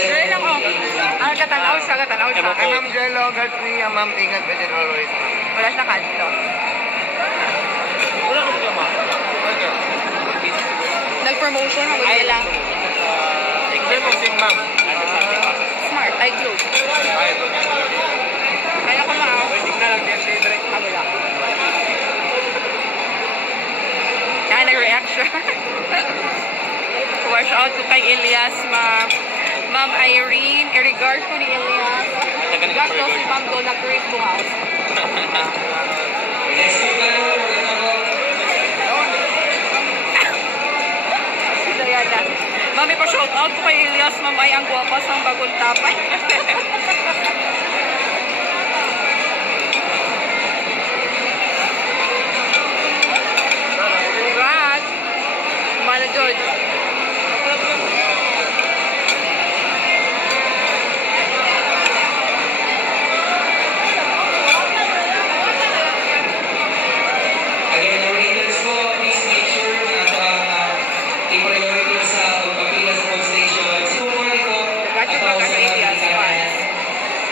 Girl lang ako. Ang katanaw siya, katanaw siya. Ay, ma'am, Jello, guard niya, ma'am, ingat ka dyan always, ma'am. Wala siya kanto. Wala ko siya, ma'am. Nag-promotion, mag-uwi lang. Promoting, ma'am. Smart, I close. Kaya ko maaw. Waiting na lang, yan, direct. Wala. Kaya nag-react siya. Wash out ko kay Elias, ma'am. Ma'am Irene, i-regard ko ni Elias. Regard ko si Ma'am Donna Cruz Bungaos. Si Diana. Ma'am, ipa-shout out ko kay Elias, ma'am, ay ang guwapas ng bagong tapay. Congrats! Mana George. Again, our readers po, please make sure na i-priority sa pagpapila sa post station. So, morning po, Gati pa ka sa Elias, fans.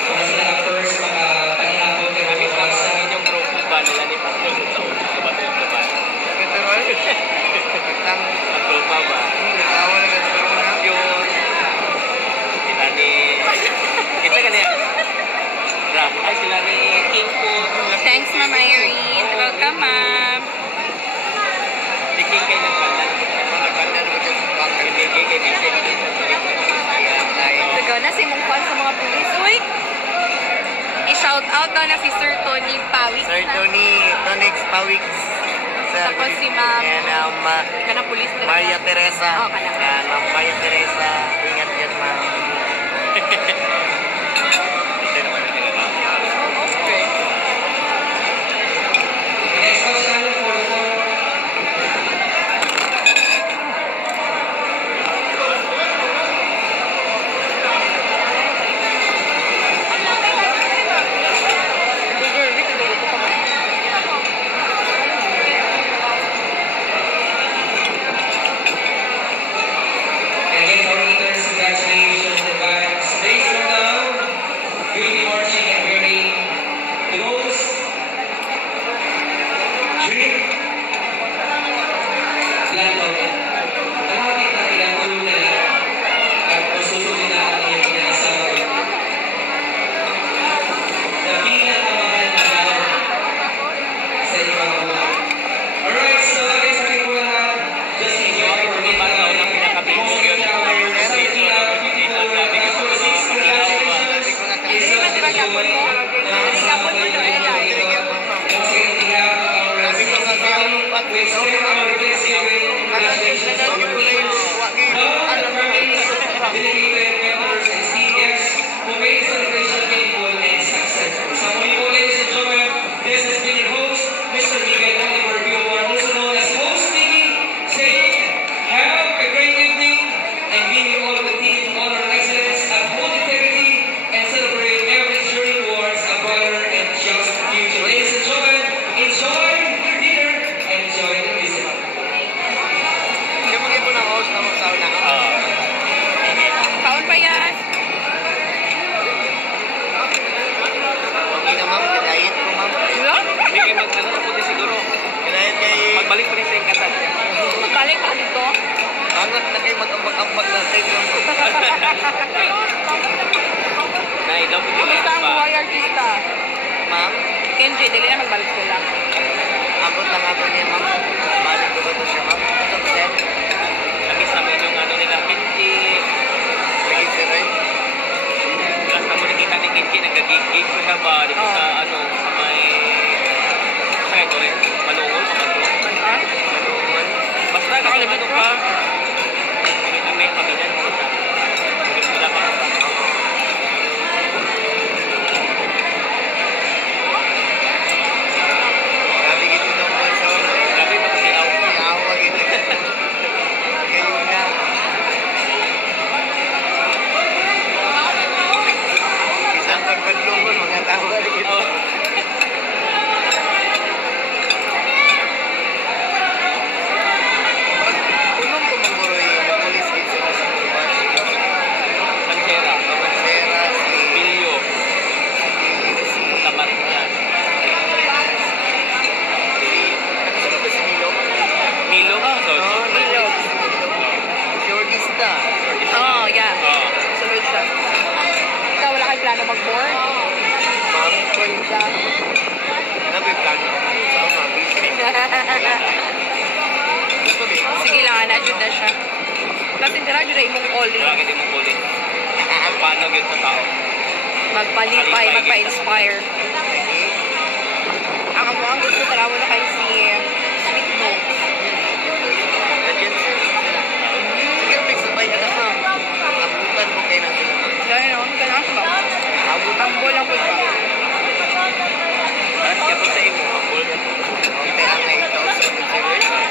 para sila ang first makapanihapon kayo Kami pa sa sa inyong propos ba nila ni Pastor sa ulo sa bato yung laban? Pero ay, tang Pastor pa ba? awal na pero na. Yun. Sila ni... Kita ka niya. Ram. Ay, sila ni King po. Thanks, Ma'am Irene. Welcome, ma'am. Si King kayo nagpandan. Nagkanda naman dyan sa bangka. Hindi kay Vincent. Sigaw na si mong fan sa mga pulis. Uy! I-shout out daw na si Sir Tony Pawik. Sir Tonix Pawiks. Sir, Tapos si Ma'am. And Kanang pulis talaga. Maria Teresa. Oo, kana. Yan, Ma'am Maria Teresa. Ingat yan, ma'am. Hindi naman ang nagagawa. Okay. next question for the floor. And again, our leaders, congratulations in advance. Days from now, we'll be marching and wearing the most dream land token. Kalahati na pinatulong nila at masusundin na ang iyong pinasawag. Na pinakamahal na araw sa inyong mga buhay. Alright, so again sa ating mga lahat, just enjoy your Hindi pa daw na pinaka-big yun. Hindi ba si Bagapon mo? Bagapon mo to, Ella. Dedicated members and speakers who made celebration meaningful and successful. Sa muli po, ladies and gentlemen, this has been your host, Mr. Miguel Oliver Villamor, also known as Host Miggy, saying, have a great evening and wishing all of the team honor and excellence, uphold integrity, and celebrate every journey towards a brighter and just future. Ladies and gentlemen, enjoy your dinner and enjoy the visit. Yung mga po ng host na sa una. Kaon pa yan. Okay na, ma'am. Kinayit ko, ma'am. Ano? Hindi kayo mag-ano na puti siguro. Kinayit kay... Magbalik pa rin sa ingkatan. Magkalik ka dito. Angat na kayo mag-ambag-ambag na stadium ko. Naidaw po Kumusta ang ba? buhay artista? Ma'am, Kenji, dili na magbalik sila. abot lang ako niya, ma'am. Balik ko ba ito siya, ma'am? Ito, sir. Kami sa amin yung ano nila, Kinchi. Lagi, sir, right? Last na mo nakita ni Kinchi, nagagigig ko siya ba? Dito sa ano, sa may... Saan ito rin? Malungol, sa Manto. Ha? Basta nakalabas ka. May pamilya mo siya. Wala pa. Grabe gito ng buwan sa una. Grabe ba kasi ako? Iawa gito. Ngayon na. Isang pagpadlungon, mga tao ka rin ito. Oh. Unong kumanguro yung pulis dito sa mga Ang sera. ana jud na siya. Plus dira jud imong calling. Wala hindi mo kulit. Paano yun sa tao? Magpalipay, magpa-inspire. Ang gusto talaga na kay si Sweet Note. Ganyan sila. Sige, may sabay ka na ma'am. Abutan mo kayo na sila ma'am. Dahil naman, ganun siya. Ang bola po ba? Alas kaya pag sa imo, ang bull yan. Okay, ang may kausap ng consideration.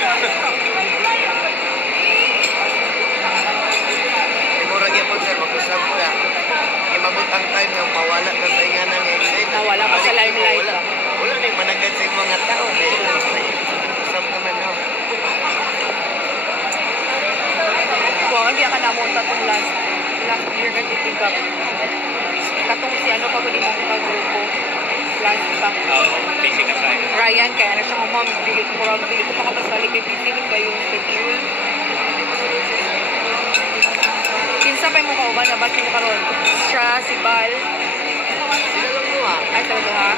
Murag yan po sir, mag-usap ko ya. Imabot ang time yung mawala ka sa inga ng exit. Nawala ka sa limelight. Wala na yung managad sa mga tao. Usap naman no. Kung ang biya ka na mo tatong last year na titig up. Katong si ano pa ba di mo grupo last pa. Basic na tayo. Ryan, kaya na siya ma'am, bigit ko pa kapasali kay Pisilip kayo yung schedule. Kinsa pa yung mukha uban na ba't mo karon? Siya, si Bal, Sila lang mo ha. ay talaga ha?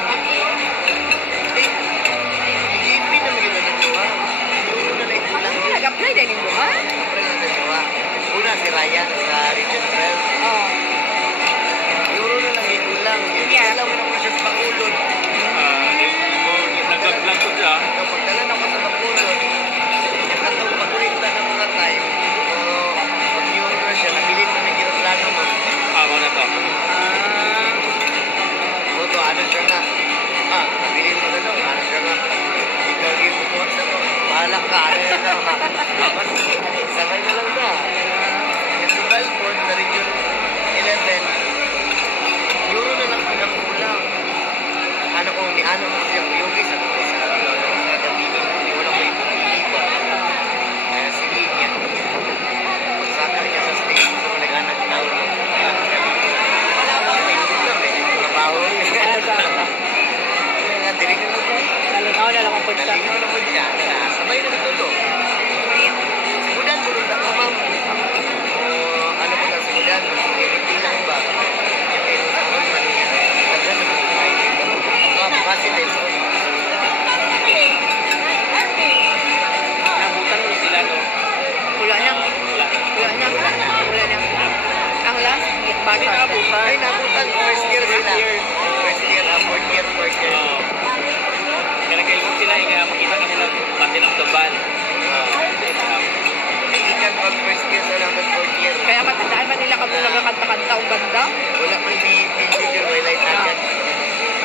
GP na may gano'n nyo ha. Una na ito lang. Nag-apply din yung ha? Siyempre na nyo ha. Una si Ryan sa Region 12. Oo. Euro na lang ito lang. Yeah. Alam mo naman siya sa Bacolod. Nag-vlog ko siya. Kapag dala na ako sa Bacolod, katong pag-ulinta ng mga time, pag-euro na siya, nabilit na ng kiroplano mo. Ako na to. Oto, ano siya nga? Nabilit mo na lang. Ano siya nga? Ikaw yung bukuha sa ko. Bahala ka. Ano na lang ha? Tapos, sabay na lang na. Yung sa Balport, sa Region 11, euro na lang pinang-ulang. Ano kung ni ano mo siya yogi sa Davide, hindi wala ko ipipili ko. Kaya sige yan. Magsakar niya sa stage so nag-anak tao ng kailang Davide. Wala ko may lugar eh. Trabaho yun. Kaya nga, dinig na ko. Nalinaw na lang ang punta. Nalinaw na mo siya. Sabay na dito. Simudan, bulong na ko ma'am. Ano ko na simudan? Security lang ba? Yung ito sa mga maniya. Nagdan na mga kasi din. Nabutan mo sila, no? Wala na. Wala. Wala na. Wala na. Ang last, bata. Ay, nabutan. First year sila. First year, fourth year. Oo. Kaya nag-elmo sila, makita ka nila Battle of the Band. Ikan pag first year sa naman fourth year. Kaya matandaan man nila kung nagkakanta-kanta o banda. Wala man ni Pinjil may light agad.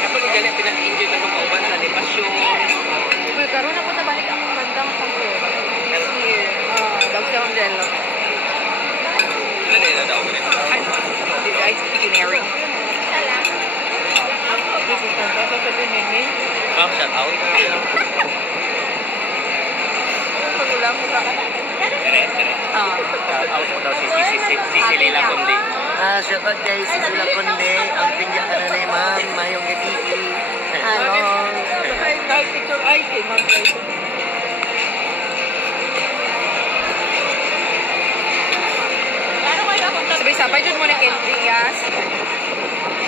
Dapat yung galing pinag-enjoy na kumauban sa animasyon. Well, karoon ako nabalik ang bandang pangko. Next year. Daw siya ang del. Wala na yun, daw mo nito. Ay, did I speak in Eric? This is the best of the name. Ma'am, shout out. Pagulang mo ka. Kere. Shout out mo daw si Lila Kundi. Shoutout kay si Sila Conde. Ang pinya ka na ni ma'am. Mayong gabi. Ano? Kahit picture ay kay Ma'am Grace. Sabay-sabay dyan mo na Kenji, yes?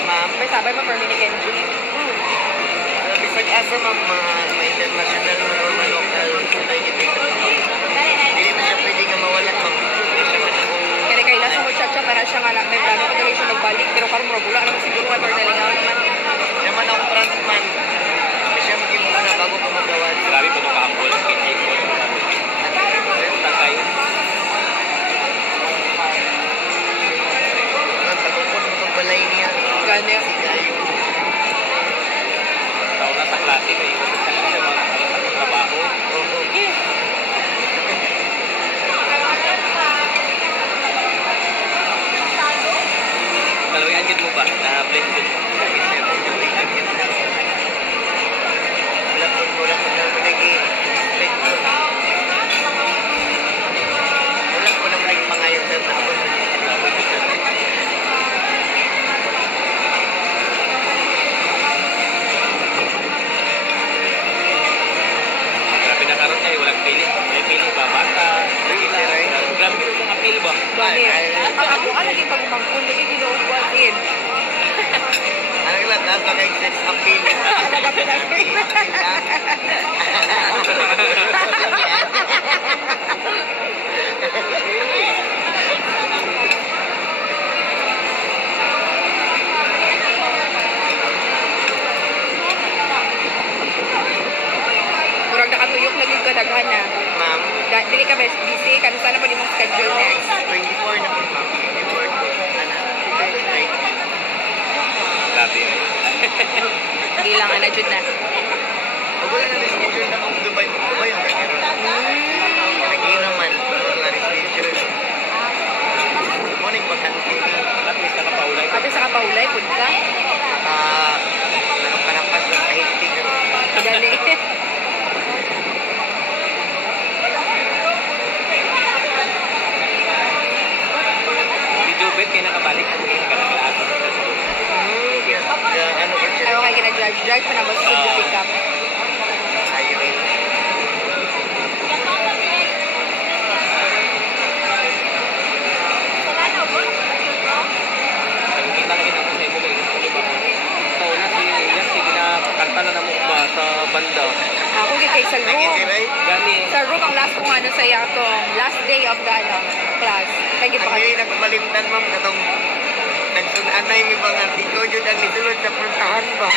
Ma'am. Sabay-sabay mo permi ni Kenji. Bisag asa ma'am, ma-international mo or ma-local na invitation mo. Hindi mo siya pwede nga mawala ma'am. Hindi siya man akong... Kaya kailan sa muchacha para siya nga may plano ko dali siya magbalik. Pero karon mo wala naman siguro kay Bardalingaw naman. Siya man akong frontman. Siya maging mo na bago ko magawa. Grabe pa ito kahapon. Kenji po. Punta tayo. Ang tagupon mo itong balay niya. Gani. Si Gayo. Tao na sa klase. May iwan sa klase. Mga trabaho. Oo. Kalawian yun mo ba? Na-blend yun. Wala ko na pinag-expect ko. Wala ko na pinag-pangayon na ako. Grabe na karoon kayo. Walang pili. May pili ba? Bata. Grabe yung mga pili ba? Gani. Ang ako lagi pag umangkon lagi ginuubuan din. Ano lang, nasa kay sex appeal. Talaga pinag ka daghan na. Ma'am, Dili ka ba busy? Kano sana pa di mong schedule next? 24 na po, ma'am. 24 po. Ano? Right. Grabe yun. Hindi lang, ano, Jud na. Huwag wala na schedule na kung Dubai mo. Dubai ang kagiro. Kagiro man. Wala na schedule. Morning pagkanting. At least nakapaulay. Pati sa kapaulay, punta. Nakapanapas ng kahigting. Gali. Si Jubet kayo nakabalik. Ano yung nagkakalaas? Ano ba siya? Ayaw kayo ginag-drive pa na ba sa pick up? Ayaw eh. Nakikita lagi ng kasi mo kayo. Diba? So, na si Elias, si ginakanta na mo ba sa banda. Ako kay sa room. Nagitiray? Gani. Sa room ang last kong ano sa yakong last day of the ano, class. Kaya Ang pa ngayon nagbalimtan, ma'am, katong nagsunanay mi mga ikaw dyan ang nisulod sa puntahan ba?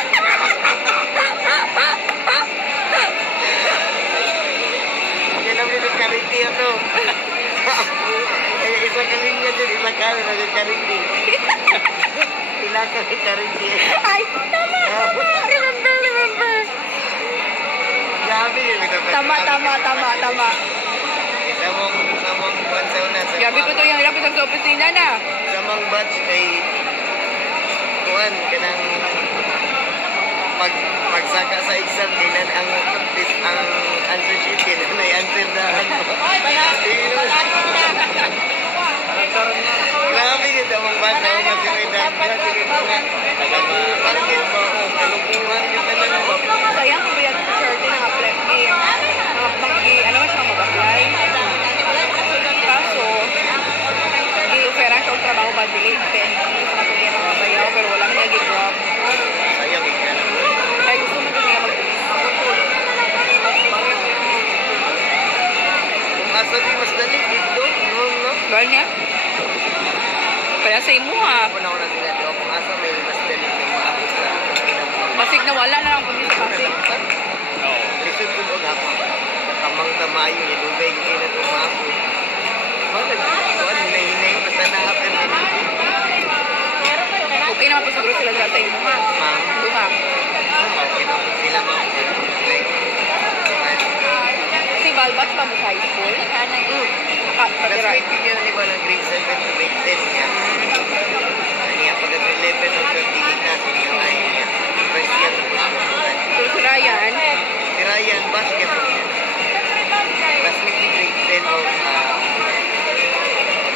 Yan ang nagkariti ito. Kaya isa ka linya dyan, isa ka rin nagkariti. Sila ka nagkariti. Ay, tama! Remember! Grabe yun. Tama. Isa mong bansaw na sa Gabi ko to yung hirap sa opisina na. sa mga batch kay kuan kanang pagsaka sa exam dinan ang answer sheet din na answer na grabe yun sa mga batch ako magsirindan sige mo nga pagkakit mo kalupuhan yun talaga ba Sayang ko ba yan sa shirt ng apply? Ano mas mga mag-apply? Kaso, i-offeran siya ang trabaho ba dili? Then, natuloy ang mga bayaw, pero wala niya gi-drop. sayang yun ka lang Kaya gusto mo din niya mag-police. kung asa di mas dali dito no Gawin niya? Kaya sa imo ha. ako na sila di kung asa may mas dali may maabot sa Pasig na wala na lang kundi sa Pasig. Oo. lisod ko og ako kamang tamayo ni Dugay kay na to maabot Bakit? Kuan hinay basta na-happen Okay naman po siguro sila sa imo ha. Ma'am, Duha. okay na po sila ma'am. Like, Si Balbat pa mo sa high school. Patira. graduate yun ni ba ng grade 7 to grade 10 niya. Niya pag grade 11 o 13 na senior high niya. First year po siya. So si Ryan, Si Ryan, basketball niya. Classmate ni grade 10 of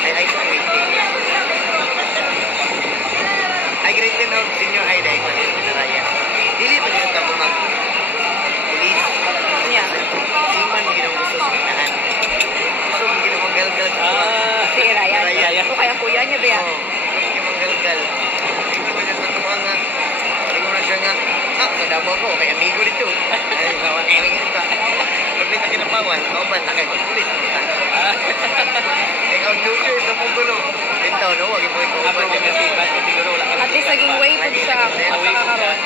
ay grade 10. Ay grade 10 of senior high dahil kasi si Ryan. Dili pa siya tamo mag police. niya. Siman ginang gusto sa pinahan. So, ginang magalgal sa mga. Si Ryan. Ryan. O kaya kuya niya ba yan? Oo, ginang magalgal. Hindi mo niya sa tuwa nga. Hindi mo na siya nga. Kadabo ko, kay amigo dito. Ay, kawan kami kita. Paglit na kinapawan, kauban, takay ko pulis. Ikaw, duty, sa pugulo. Ito, no, wag mo ikaw. Abro ka kasi, ba't ko siguro wala ka. At least naging way po siya. At nakakaroon.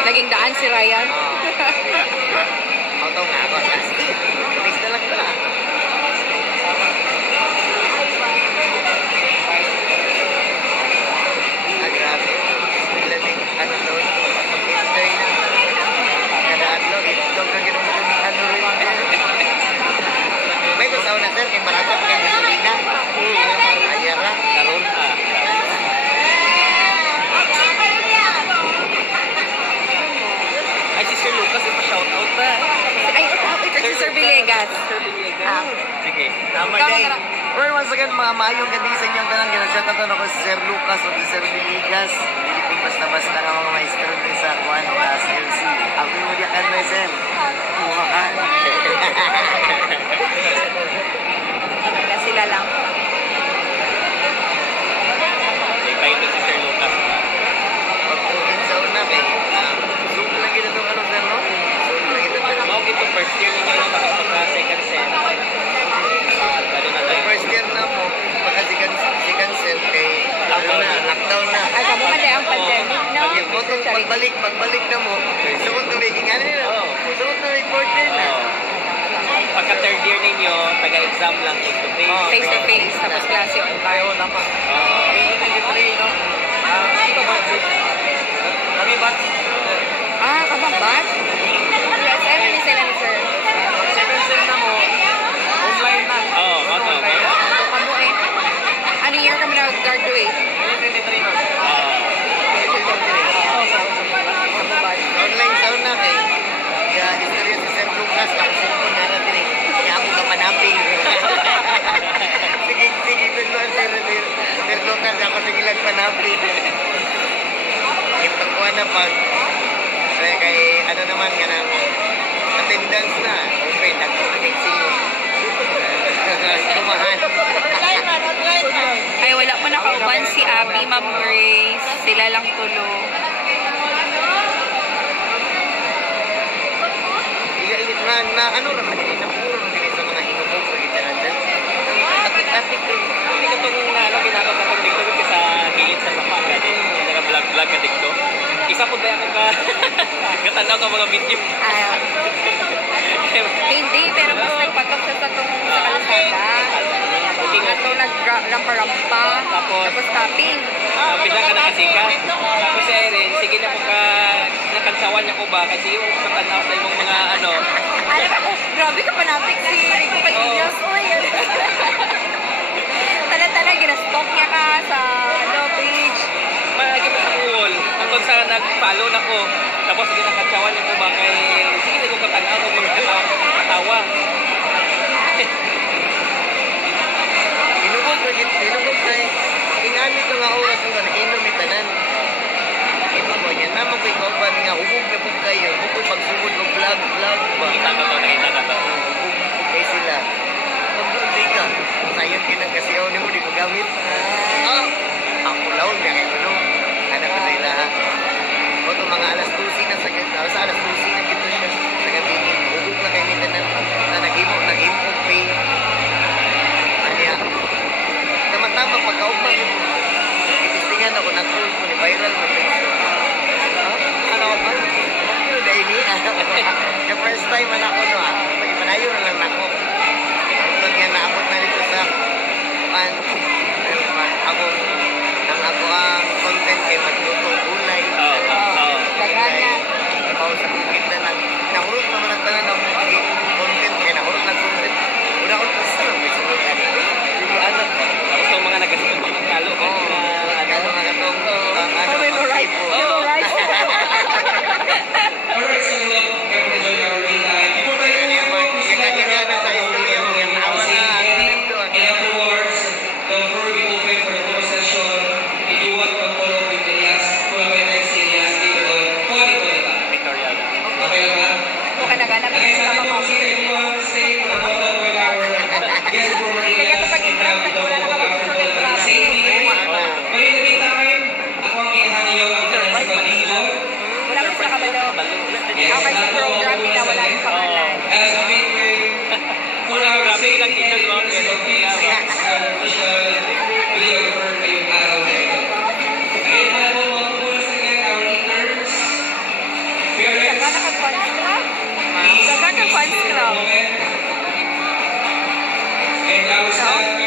Naging daan si Ryan. Auto nga ako. Pulis na lang ba? Grabe. Sila din, ano to, pag-enjoy na. Kada adlaw, itlog na ginamit ano rin. May kusaw na sir, kay marami pa kayo gasolina. Ayara. Karoon ka. Ay, si Sir Lucas, ipa-shoutout ba? Ay, ito si Sir Villegas. Sir Villegas. Ah. Sige. Tama Tama day. ka na. Well, once again, mga maayong gabi sa inyong tanang ginasyatat ako si Sir Lucas o si Sir Villegas. Hindi po basta-basta nga mga maestro din sa Juan o SLC. Ako yung diakan na sir. Mukha ka. Kaya sila lang. May paito si Sir Lucas. Pag-ukin sa una kay Zoom lang ito itong ano sir, no? Zoom lang ito. Mao gito first year ninyo no, tapos pagka second sem. Ano na tayo? First year na mo, pagka si cancel kay ano na, lockdown na. Ay, kamo man ang pandemic, no? Pag yung moto pagbalik na mo, suot na may ano yun. Suot na may quarter na. Pagka third year ninyo, taga-exam lang face to face. Face to face, tapos klase online. Ayaw naman. 2023, no? Ito ba? Kami ba? Kabang ba? Yes, I mean, sila ni sir. Second sem na mo, online na. Oo, mato. Kamo eh. Ano year kami nag-graduate? 2023, no? Oo. Online sound na kay kaya istorya sa Sir Lucas ako cellphone na natin eh kaya ako kapanaping sige tulungan Sir Lucas ako sige lang panaping ipagkuha na pag kay ano naman ka ng attendance na open ako kaming singo kumahan Ay, wala pa nakauban si Abby, Ma'am Grace. Sila lang tulo. na ano naman din na puro din sa mga hinubog sa gitaradan. Tapik-tapik din. Hindi ko itong na ginagawa dito sa gilid sa sapa gani. Naka-vlog ka dito. Isa po ba ako ka katanaw ka mga video. Hindi, pero mas nagpatok siya sa kalasada. Ato nagrampa-rampa. Tapos tapping. Bigla ka nakasika. Tapos si Erin, sige na po ka nakansawan niya ko ba kasi yung katanaw sa imong mga ano. Alam ako, grabe ka panapik si Rico Padillas. Uy, tala-tala, ginastalk niya ka sa page. Malagi mo sa wall. Hanggang sa nag-follow na ko. Tapos sige nakansawan niya ko ba kay sige na ko katanaw ko mga katawa. Hinubog na ingamit ko nga oras nga naginom itanan. Ito mo niya, naman ko ikaw nga hubog na po kayo. Hubog pagsugod ng vlog ba? Nakita ka to. Hubog kayo sila. Pag-uwi ka, sayon kinagkasiyaw ni mo, di ko gamit. Ako laon niya kayo, no? Anak ko sa ila, ha? O ito mga alas 12 na sa alas 12 na gito siya. Sa gabi, hubog na kayo itanan na nag-imog pay. Anya, tama-tama pagkaupag yun. Itistingan ako, nag-post ko ni viral mo. Ano ba? Ano dahil niya? The first time man ako, no? Pag-ipanayo na lang ako. Pag nga naabot na dito sa ako ang content kay maglutong gulay. Lagana. Ikaw sa bukid na nahurot naman ang tanan ng content kay nahurot ng content. Una ko sa lang may sunod yan. Hindi ano. Tapos itong mga nagasunog ng kalo. Ano nga katong Memorize. Memorize. Alright, so everyone enjoy our meal. Before tayo Kaya sa istorya mo yung awa na and afterwards, the floor will be open for the photo session. If you want to follow with Elias, follow by next Elias, dito doon. Pwede po ito. Victoria. Okay ba? Kung naghanap Okay, ka sa sa ating mga mga everyone, stay for the photo with our guest for Kaya Elias. kapag interact na wala nakapag-interact. Same here. But in the meantime, ako ang ihaniyo ang Terence Balilo. Wala ko sa kabalo. Okay, sa program, kita wala yung pangalan. As a midway, for our safety and purposes of peace, official videographer ngayong araw na ito. Again, wala po mga pupulas again, our interns. We are ready. Saka naka-fans club? Please, Saka naka-fans club. moment. And our staff